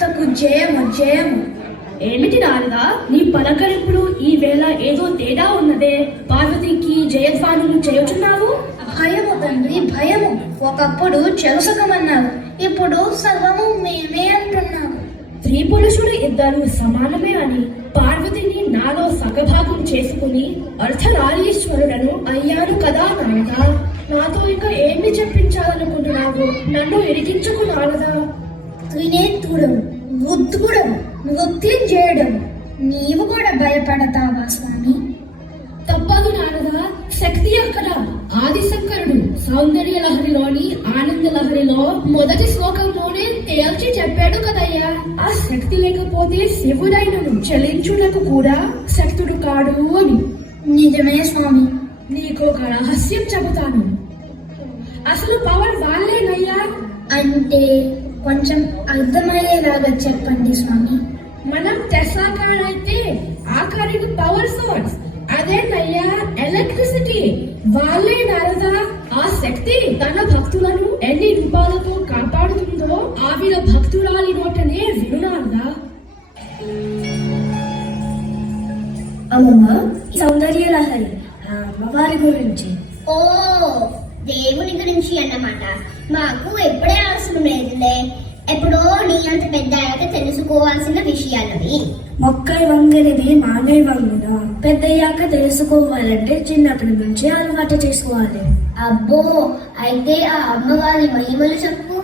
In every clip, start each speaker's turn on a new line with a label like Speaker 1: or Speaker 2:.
Speaker 1: జయము జయము జయము.
Speaker 2: ఏమిటి నారదా? నీ పలకరింపులు ఈ వేళ ఏదో తేడా ఉన్నదే. పార్వతికి జయధ్వానులు చేయుచున్నావు?
Speaker 1: భయము తండ్రి భయము. ఒకప్పుడు చెరుసకమన్నారు ఇప్పుడు సర్వము మేమే అంటున్నాము.
Speaker 2: స్త్రీ పురుషుడు ఇద్దరు సమానమే అని పార్వతిని నాలో సగభాగం చేసుకుని అర్ధనారీశ్వరులను అయ్యాను కదా నారదా? నాతో ఇంకా ఏమి చెప్పించాలనుకుంటున్నావు? నన్ను ఎరిగించుకు నారదా.
Speaker 1: త్రినేత్రుడు బుద్ధుడు నృత్యం చేయడం నీవు కూడా భయపడతావా స్వామి?
Speaker 2: తప్పదు నారదా శక్తి అక్కడ. ఆదిశంకరుడు సౌందర్య లహరిలోని ఆనంద లహరిలో మొదటి శ్లోకంలోనే తేల్చి చెప్పాడు కదయ్యా. ఆ శక్తి లేకపోతే శివుడైనను చలించుటకు కూడా శక్తుడు కాడు అని.
Speaker 1: నిజమే స్వామి.
Speaker 2: నీకు ఒక రహస్యం చెబుతాను. అసలు పవర్ వాళ్ళేనయ్యా?
Speaker 1: అంటే? కొంచెం అర్థమయ్యేలాగా చెప్పండి స్వామి.
Speaker 2: మనం తెసాకార్ అయితే ఆఖరికి పవర్ సోర్స్ అదేనయ్యా ఎలక్ట్రిసిటీ వాళ్ళే నరదా ఆ శక్తి తన భక్తులను ఎన్ని రూపాలతో కాపాడుతుందో ఆవిడ భక్తురాలి నోటనే వినునారదా.
Speaker 1: అమ్మమ్మ సౌందర్య లహరి ఆ అమ్మవారి గురించి.
Speaker 3: ఓ దేవుని గురించి అన్నమాట. మాకు ఎప్పుడే అవసరం లేదులే ఎప్పుడో నీ అంత పెద్ద అయ్యాక తెలుసుకోవాల్సిన విషయాలవి.
Speaker 1: మొక్కై వంగనిది మానై వంగున. పెద్దయ్యాక తెలుసుకోవాలంటే చిన్నప్పటి నుంచి అలవాటు చేసుకోవాలి.
Speaker 3: అబ్బో అయితే ఆ అమ్మవారి మహిమలు చెప్పు.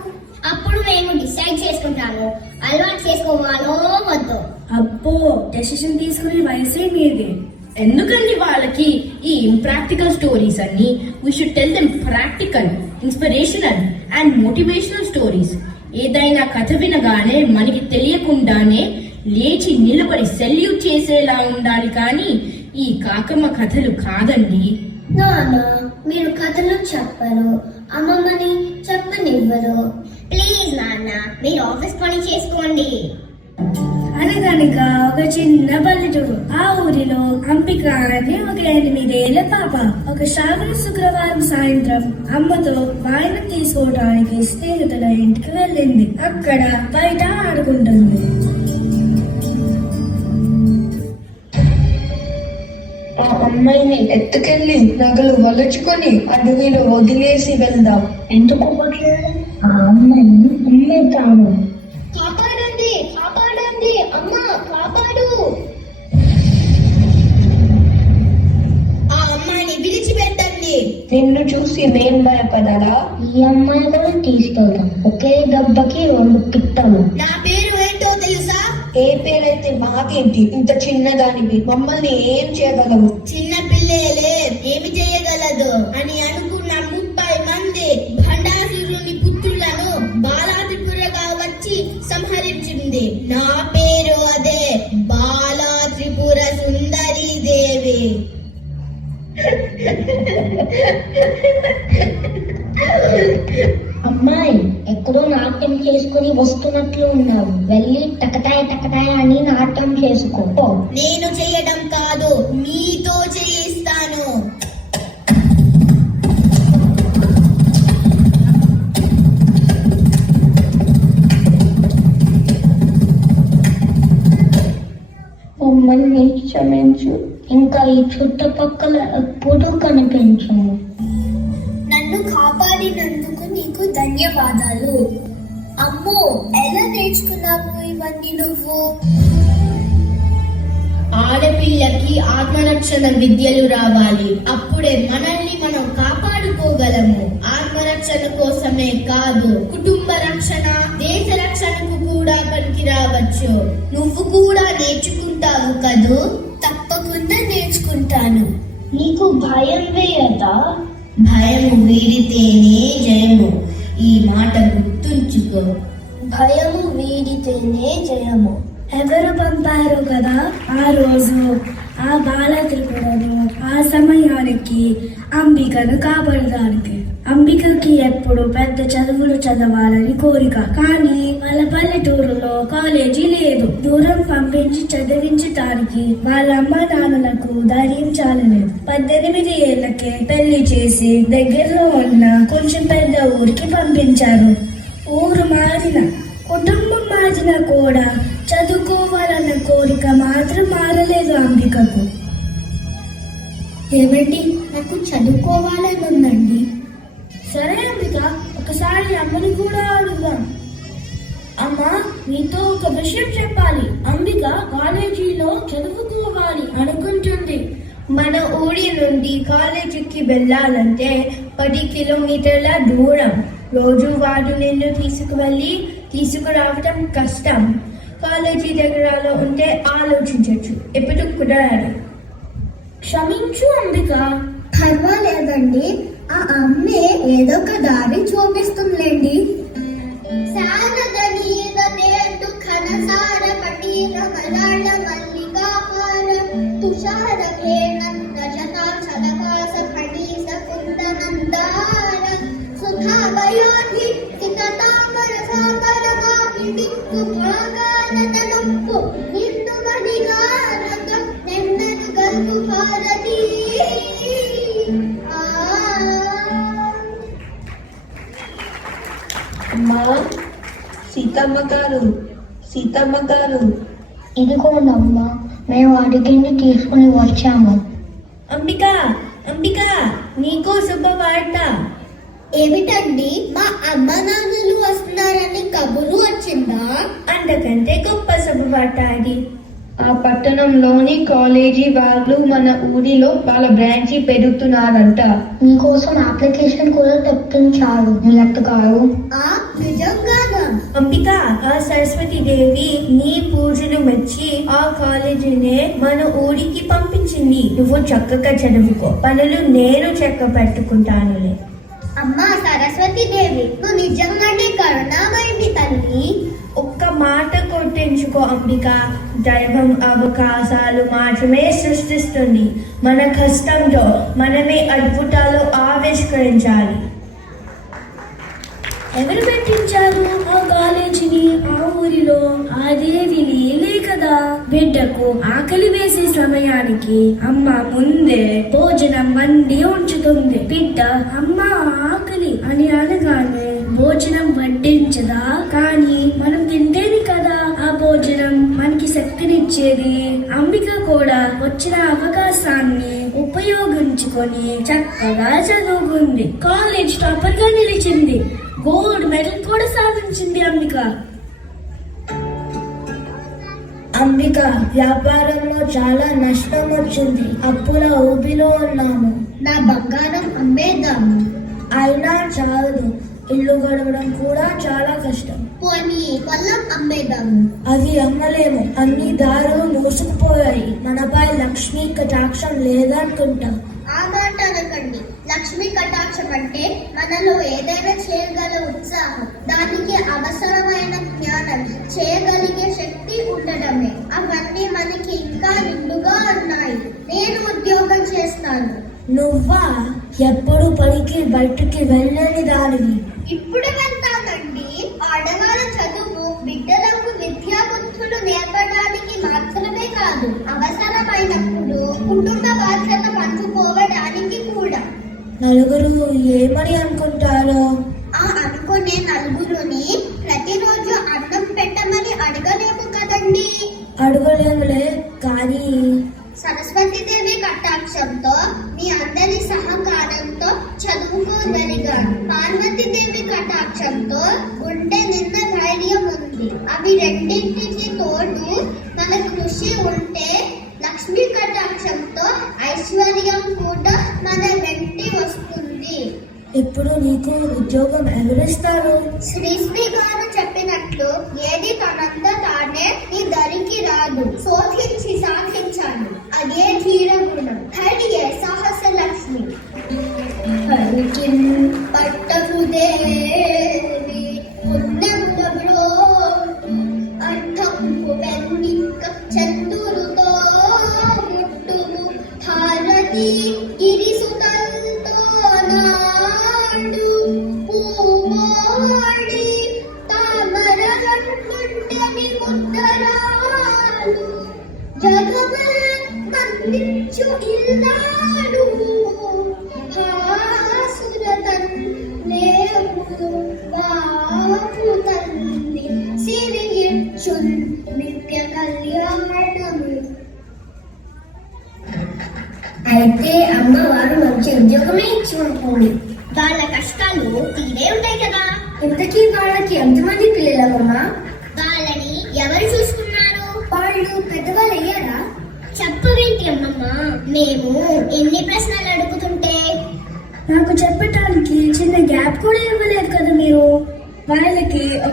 Speaker 3: అప్పుడు మేము డిసైడ్ చేసుకుంటాము అలవాటు చేసుకోవాలో వద్దో.
Speaker 1: అబ్బో డెసిషన్ తీసుకునే వయసే మీది.
Speaker 4: ఎందుకండి వాళ్ళకి ఈ ఇంప్రాక్టికల్ స్టోరీస్ అన్ని? We should tell them practical inspirational and motivational stories ఏదైనా కథ వినగానే మనకి తెలియకుండానే లేచి నిలబడి సెల్యూట్ చేసేలా ఉండాలి కానీ ఈ కాకమ్మ కథలు కాదండి.
Speaker 3: నానా మీరు కథలు చెప్పరు. అమ్మమ్మని చెప్పనివ్వరు. ప్లీజ్ నాన్న మీరు ఆఫీస్ పని చేసుకోండి.
Speaker 1: అనగనగా ఒక చిన్న పల్లెటూరు ఆ ఊరిలో అంపిక అనే ఒక ఎనిమిదేళ్ళ పాప ఒక శ్రావణ శుక్రవారం సాయంత్రం అమ్మతో వాయినం తీసుకోవడానికి స్నేహితుల ఇంటికి వెళ్ళింది. అక్కడ బయట ఆడుకుంటుంది.
Speaker 5: ఆ అమ్మాయిని ఎత్తుకెళ్ళి నగలు వలుచుకొని అడవిలో వదిలేసి వెళ్దాం. ఎందుకు ఆ అమ్మాయిని
Speaker 3: కాపాడండి
Speaker 5: నిన్ను చూసి మేం భయపడాలా?
Speaker 3: ఈ అమ్మాయి కూడా తీసుకెళ్తాం ఒకే దెబ్బకి రెండు పిట్టలు. నా పేరు ఏంటో తెలుసా?
Speaker 5: ఏ పేరైతే మాకేంటి? ఇంత చిన్నదానివి. మమ్మల్ని ఏం చేయగలవు?
Speaker 3: చిన్న పిల్లేలే ఏమి చేయగలదు అని అనుకున్న ముప్పై మంది భండాసురుని పుత్రులను బాలాత్రిపురగా వచ్చి సంహరించింది. నా పేరు అమ్మాయి ఎక్కడో నాట్యం చేసుకుని వస్తున్నట్లు ఉన్నావు. వెళ్ళి టకటాయ టకటాయ అని నాట్యం చేసుకో. నేను చెయ్య ఈ చుట్టుపక్కల ఎప్పుడూ కనిపించము నన్ను కాపాడినందుకు నీకు ధన్యవాదాలు. అమ్మో ఎలా నేర్చుకున్నావు ఇవన్నీ నువ్వు? ఆడపిల్లకి ఆత్మరక్షణ విద్యలు రావాలి. అప్పుడే మనల్ని మనం కాపాడుకోగలము. ఆత్మరక్షణ కోసమే కాదు కుటుంబ రక్షణ దేశ రక్షణకు కూడా పనికి రావచ్చు. నువ్వు కూడా నేర్చుకుంటావు కదూ? తప్పకుండా నేర్చుకుంటాను. నీకు భయం వేయదా? భయము వీడితేనే జయము. ఈ మాట గుర్తుంచుకో. భయము వీడితేనే జయము.
Speaker 1: ఎవరు పంపారు కదా? ఆ రోజు ఆ బాల త్రిపురను ఆ సమయానికి అంబికను కాపాడడానికి. అంబికకి ఎప్పుడు పెద్ద చదువులు చదవాలని కోరిక. కానీ వాళ్ళ పల్లెటూరులో కాలేజీ లేదు. దూరం పంపించి చదివించటానికి వాళ్ళ అమ్మ నాన్నలకు ధైర్యం చాలలేదు పద్దెనిమిది ఏళ్ళకే పెళ్ళి చేసి దగ్గరలో ఉన్న కొంచెం పెద్ద ఊరికి పంపించారు. ఊరు మారిన కుటుంబం మారిన కూడా చదువుకోవాలన్న కోరిక మాత్రం మారలేదు అంబికకు.
Speaker 6: ఏమండి? నాకు చదువుకోవాలని ఉందండి.
Speaker 1: సరే అంబిక ఒకసారి అమ్మని కూడా అడుగుదాం. అమ్మా నీతో ఒక విషయం చెప్పాలి. అంబిక కాలేజీలో చదువుకోవాలి అనుకుంటుంది.
Speaker 7: మన ఊరి నుండి కాలేజీకి వెళ్ళాలంటే పది కిలోమీటర్ల దూరం. రోజు వాడు నిన్ను తీసుకువెళ్ళి తీసుకురావటం కష్టం. కాలేజీ దగ్గరలో ఉంటే ఆలోచించవచ్చు ఎప్పుడు కుదరదు.
Speaker 1: క్షమించు అంబిక.
Speaker 6: పర్వాలేదండి ఆ అమ్మే ఏదో ఒక దారి చూపిస్తుందండి సారదనీన నేడు
Speaker 7: సీతమ్మ గారు సీతమ్మ గారు
Speaker 6: ఇదిగోనమ్మా మేము అడిగింది తీసుకుని వచ్చాము.
Speaker 7: అంబిక అంబిక నీకో శుభవార్త.
Speaker 6: ఏమిటండి? మా అమ్మ నాన్నలు వస్తున్నారని కబురు వచ్చిందా?
Speaker 7: అంతకంటే గొప్ప శుభవార్త అది. ఆ పట్టణంలోని కాలేజీ వాళ్ళు మన ఊరిలో వాళ్ళ బ్రాంచి పెడుతున్నారంట.
Speaker 6: మీకోసం అప్లికేషన్ కూడా తెప్పించారు. అత్తగారు
Speaker 7: అంబిక ఆ సరస్వతి దేవి నీ పూజలు మెచ్చి ఆ కాలేజీనే మన ఊరికి పంపించింది. నువ్వు చక్కగా చదువుకో. పనులు నేను చెక్క పెట్టుకుంటానులే.
Speaker 6: అమ్మా సరస్వతి దేవి నువ్వు నిజంగానే కరుణామయండి తల్లి?
Speaker 7: ఒక్క మాట కొట్టించుకో అంబిక. దైవం అవకాశాలు మాత్రమే సృష్టిస్తుంది. మన కష్టంతో మనమే అద్భుతాలు ఆవిష్కరించాలి.
Speaker 1: ఎవరు పెట్టించారు? ఆ కాలేజీని ఆ ఊరిలో ఆ దేవి నీలే కదా. బిడ్డకు ఆకలి వేసే సమయానికి అమ్మ ముందే భోజనం వండి ఉంచుతుంది. బిడ్డ అమ్మ ఆకలి అని అనగానే భోజనం వడ్డించదా? కానీ మనం తింటేనే కదా ఆ భోజనం. మనకి శక్తినిచ్చేది. అంబిక కూడా వచ్చిన అవకాశాన్ని ఉపయోగించుకొని చక్కగా చదువుకుంది. కాలేజ్ టాపర్గా నిలిచింది. గోల్డ్ మెడల్ కూడా సాధించింది అంబిక. అంబిక వ్యాపారంలో చాలా నష్టం వచ్చింది. అప్పుల ఊబిలో ఉన్నాము.
Speaker 6: నా బంగారం అమ్మేద్దాము.
Speaker 1: అయినా చాలదు. ఇల్లు గడవడం కూడా చాలా కష్టం.
Speaker 6: పోనీ పొలం అమ్మేద్దాము.
Speaker 1: అవి అమ్మలేము. అన్ని దారులు మూసుకుపోయాయి. మనపై లక్ష్మీ కటాక్షం లేదనుకుంటా.
Speaker 6: ఆ మాట అనకండి. లక్ష్మీ కటాక్షం అంటే మనలో ఏదైనా చేయగల ఉత్సాహం దానికి అవసరమైన జ్ఞానం చేయగలిగే శక్తి ఉండడమే. అవన్నీ మనకి ఇంకా నిండుగా ఉన్నాయి. నేను ఉద్యోగం చేస్తాను.
Speaker 1: నువ్వా? ఎప్పుడు పనికి బయటికి వెళ్ళని దానివి.
Speaker 6: ఇప్పుడు వెళ్తానండి da da.
Speaker 1: ఇప్పుడు నీకు ఉద్యోగం ఎవరిస్తారు?
Speaker 6: శ్రీశ్రీ గారు చెప్పినట్లు ఏది తనంత తానే నీ దరికి రాదు. శోధించి సాధించాను. అదే ధీర గుణం.
Speaker 1: Nicio il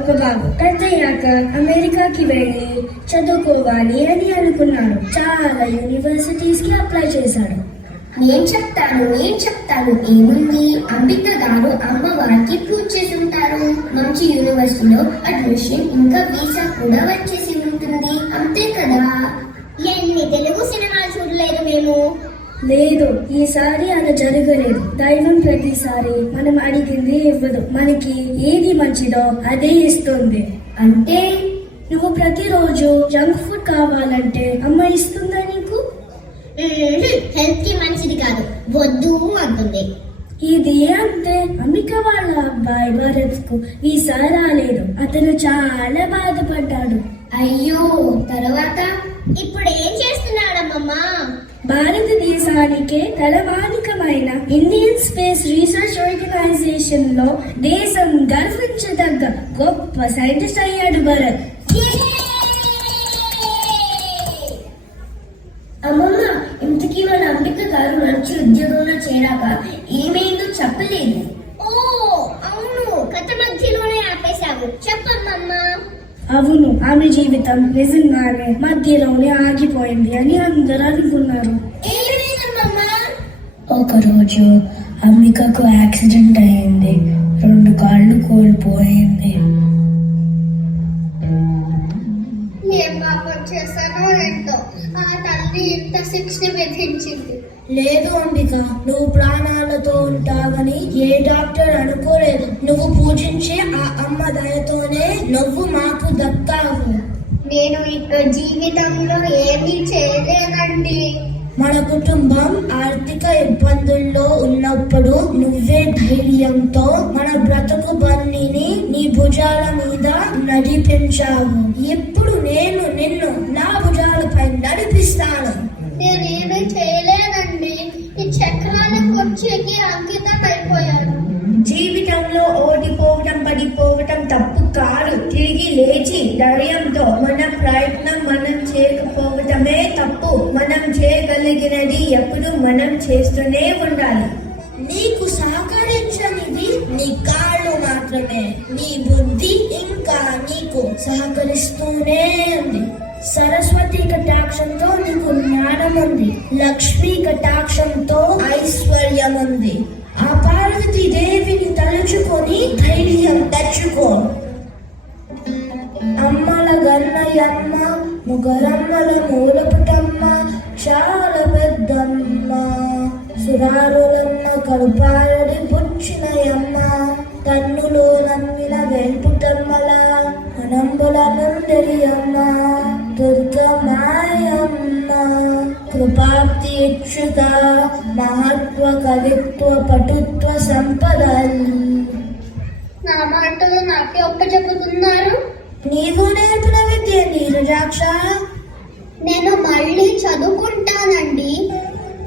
Speaker 1: ఒక బాబు పెద్దయ్యాక అమెరికాకి వెళ్ళి చదువుకోవాలి అని అనుకున్నాడు చాలా యూనివర్సిటీస్కి అప్లై చేశాడు
Speaker 6: నేను చెప్తాను నేను చెప్తాను ఏముంది? అంబిక గారు అమ్మవారికి పూజ చేసి ఉంటారు. మంచి యూనివర్సిటీలో అడ్మిషన్ ఇంకా వీసా కూడా వచ్చేసి ఉంటుంది. అంతే కదా? ఎన్ని తెలుగు సినిమాలు చూడలేదు మేము.
Speaker 1: లేదు ఈసారి అలా జరగలేదు. దైవం ప్రతిసారి మనం అడిగింది ఇవ్వదు. మనకి ఏది మంచిదో అదే ఇస్తుంది.
Speaker 6: అంటే
Speaker 1: నువ్వు ప్రతిరోజు జంక్ ఫుడ్ కావాలంటే అమ్మ ఇస్తుందా నీకు?
Speaker 6: హెల్త్కి మంచిది కాదు. వద్దు అంటుంది.
Speaker 1: ఇది అంతే. అమిక వాళ్ళ అబ్బాయి భరత్కు వీసా రాలేదు. అతను చాలా బాధపడ్డాడు.
Speaker 6: అయ్యో తర్వాత? ఇప్పుడు ఏం చేస్తున్నాడమ్మమ్మా?
Speaker 1: భారతదేశానికే తలమానికమైన ఇండియన్ స్పేస్ రీసెర్చ్ ఆర్గనైజేషన్లో దేశం గర్వించదగ్గ గొప్ప సైంటిస్ట్ అయ్యాడు భరత్.
Speaker 6: అమ్మమ్మ ఇంతకీ మన అంబిక గారు మంచి ఉద్యోగంలో చేరాక ఏమైందో చెప్పలేదు. ఓ అవును. కథ మధ్యలోనే ఆపేశావు. చెప్పమ్మమ్మ.
Speaker 1: అవును ఆమె జీవితం నిజంగానే మధ్యలోనే ఆగిపోయింది అని అందరూ అనుకున్నారు. ఒకరోజు అమ్మికకు యాక్సిడెంట్ అయింది. రెండు కాళ్ళు కోల్పోయింది.
Speaker 6: ఏం పాపం చేశానో ఏంటో ఆ తల్లి ఇంత శిక్ష విధించింది.
Speaker 7: లేదు అంబిక నువ్వు ప్రాణాలతో ఉంటావని ఏ డాక్టర్ అనుకోలేదు. నువ్వు పూజించే ఆ అమ్మ దయతోనే నువ్వు మాకు దక్కావు.
Speaker 6: నేను ఇక జీవితంలో ఏమీ చేయలేనండి.
Speaker 7: మన కుటుంబం ఆర్థిక ఇబ్బందుల్లో ఉన్నప్పుడు నువ్వే ధైర్యంతో మన బ్రతుకు బండిని నీ భుజాల మీద నడిపించావు. ఇప్పుడు నేను నిన్ను నా భుజాలపై నడిపిస్తాను.
Speaker 6: అంకితం
Speaker 7: జీవితంలో ఓడిపోవటం పడిపోవటం తప్పు కాదు. తిరిగి లేచి ధైర్యంతో మన ప్రయత్నం మనం చేయకపోవటమే తప్పు. మనం చేయగలిగినది ఎప్పుడు మనం చేస్తూనే ఉండాలి. నీకు సహకరించనిది నీ కాళ్ళు మాత్రమే. నీ బుద్ధి ఇంకా నీకు సహకరిస్తూనే లక్ష్మీ కటాక్షంతో ఐశ్వర్యముంది. ఆ పార్వతి దేవిని తలుచుకొని ధైర్యం తెచ్చుకో. అమ్మల గన్నయమ్మ ముగరమ్మల మూలపుటమ్మ చాలా పెద్దమ్మ. సురారులమ్మ కడుపారడి పుచ్చినయమ్మ తన్నులో నమ్మిన వెంపుటమ్మల అనంబుల నుండరి అమ్మ దుర్గమాయమ్మ. కృపాప్తి ఇచ్చుక మహత్వ కవిత్వ పటుత్వ సంపదల్.
Speaker 6: నా మాటలు నాకే ఒక్క చెబుతున్నారు
Speaker 7: నీవు నేర్పిన విద్య నీరజాక్ష.
Speaker 6: నేను మళ్ళీ చదువుకుంటానండి.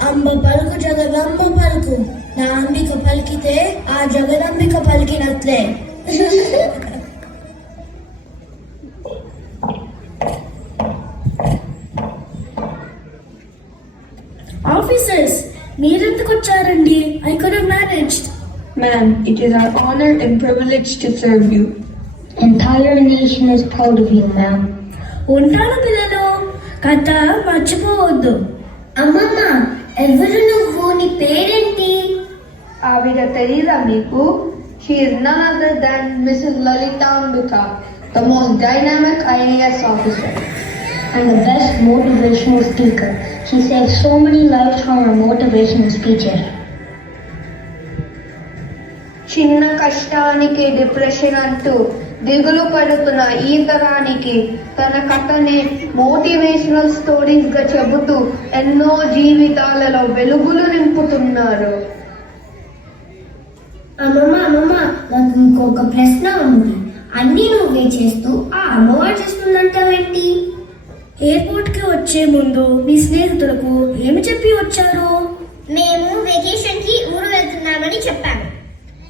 Speaker 7: అంబ పలుకు జగదంబ పలుకు. నా అంబిక పలికితే ఆ జగదంబిక పలికినట్లే.
Speaker 1: మీరెందుకు వచ్చారండి I could managed
Speaker 5: Ma'am, it is our honor and privilege to serve you.
Speaker 6: Entire nation is proud of you, ma'am.
Speaker 1: ఉంటాను పిల్లలు కథ మర్చిపోవద్దు
Speaker 6: అమ్మమ్మ ఎవరు నువ్వు నీ పేరేంటి
Speaker 5: ఆవిడ తెలీదా మీకు she is none other than Mrs. Lalita Ambika, the most dynamic IAS officer.
Speaker 8: And the best motivational speaker. She saves so many lives from her motivational speeches.
Speaker 5: చిన్న కష్టానికి డిప్రెషన్ అంటూ దిగులు పడుతున్న ఈ తరానికి తన కథని మోటివేషనల్ స్టోరీస్గా చెబుతూ ఎన్నో జీవితాలలో వెలుగులు నింపుతున్నారు
Speaker 6: అమ్మమ్మ అమ్మమ్మ నాకు ఇంకొక ప్రశ్న ఉంది అన్ని నువ్వే చేస్తూ ఆ అమ్మవారు చేస్తుందంటావేంటి
Speaker 1: ఎయిర్పోర్ట్కి వచ్చే ముందు మీ స్నేహితులకు ఏమి చెప్పి వచ్చారు?
Speaker 9: మేము వెకేషన్కి ఊరు వెళ్తున్నామని చెప్పాము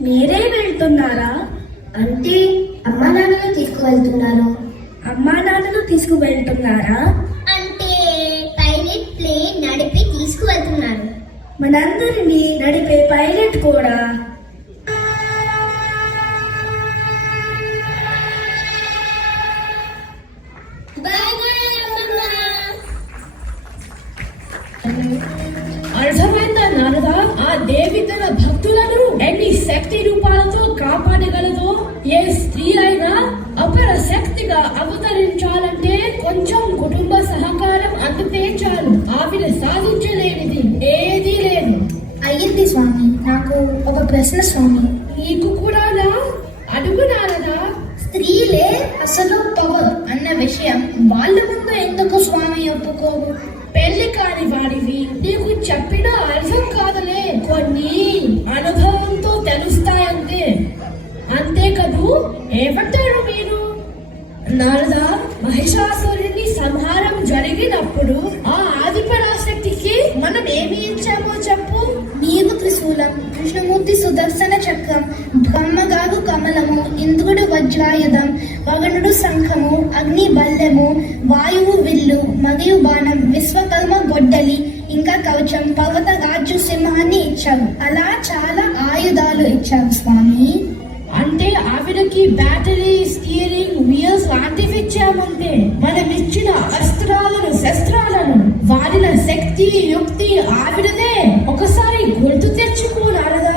Speaker 2: మీరే వెళ్తున్నారా?
Speaker 8: అంటే అమ్మా నాన్నలు తీసుకువెళ్తున్నారు.
Speaker 2: అమ్మా నాన్నలు తీసుకువెళ్తున్నారా?
Speaker 9: అంటే పైలట్ ప్లేన్ నడిపి తీసుకువెళ్తున్నారు
Speaker 2: మనందరినీ నడిపే పైలట్ కూడా
Speaker 10: ఏ స్త్రీలైనా అపర శక్తిగా అవతరించాలంటే కొంచెం కుటుంబ సహకారం అందితే చాలు. ఆవిడ సాధించలేనిది ఏదీ లేదు.
Speaker 8: అయ్యింది స్వామి. నాకు ఒక ప్రశ్న స్వామి.
Speaker 10: నీకు కూడా అడుగు నారదా
Speaker 8: స్త్రీలే అసలు పవర్ అన్న విషయం వాళ్ళ కృష్ణమూర్తి సుదర్శన చక్రం బ్రహ్మగారు కమలము ఇంద్రుడు వజ్రాయుధం వగనుడు శంఖము అగ్ని బల్లెము వాయువు విల్లు మరియు బాణం విశ్వకర్మ గొడ్డలి ఇంకా కవచం పర్వత రాజు సింహాన్ని ఇచ్చాం అలా చాలా ఆయుధాలు ఇచ్చాం స్వామి.
Speaker 10: అంటే ఆవిడకి బ్యాటరీ స్టీరింగ్ వీల్స్ లాంటివి ఇచ్చామంటే మనం ఇచ్చిన అస్త్రాలను శస్త్రాలను వాడిన శక్తి యుక్తి ఆవిడదే ఒకసారి గుర్తు తెచ్చుకోనారదా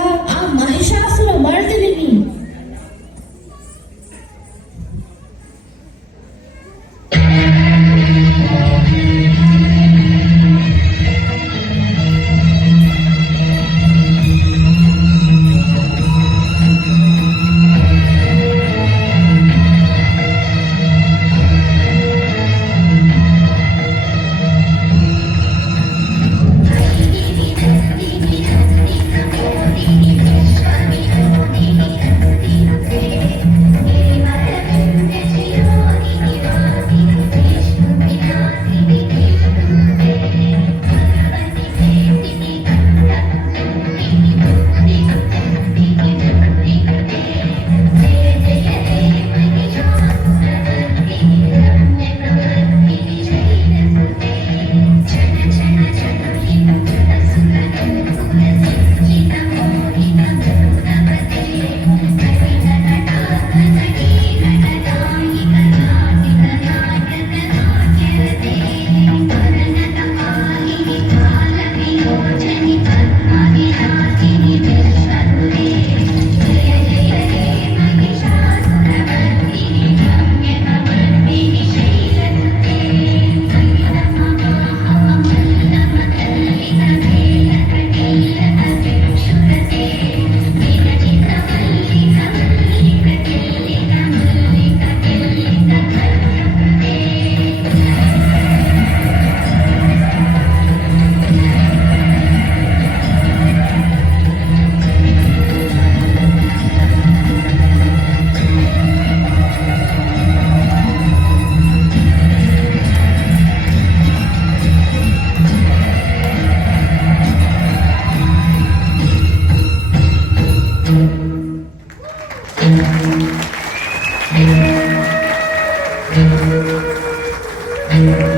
Speaker 8: Amen.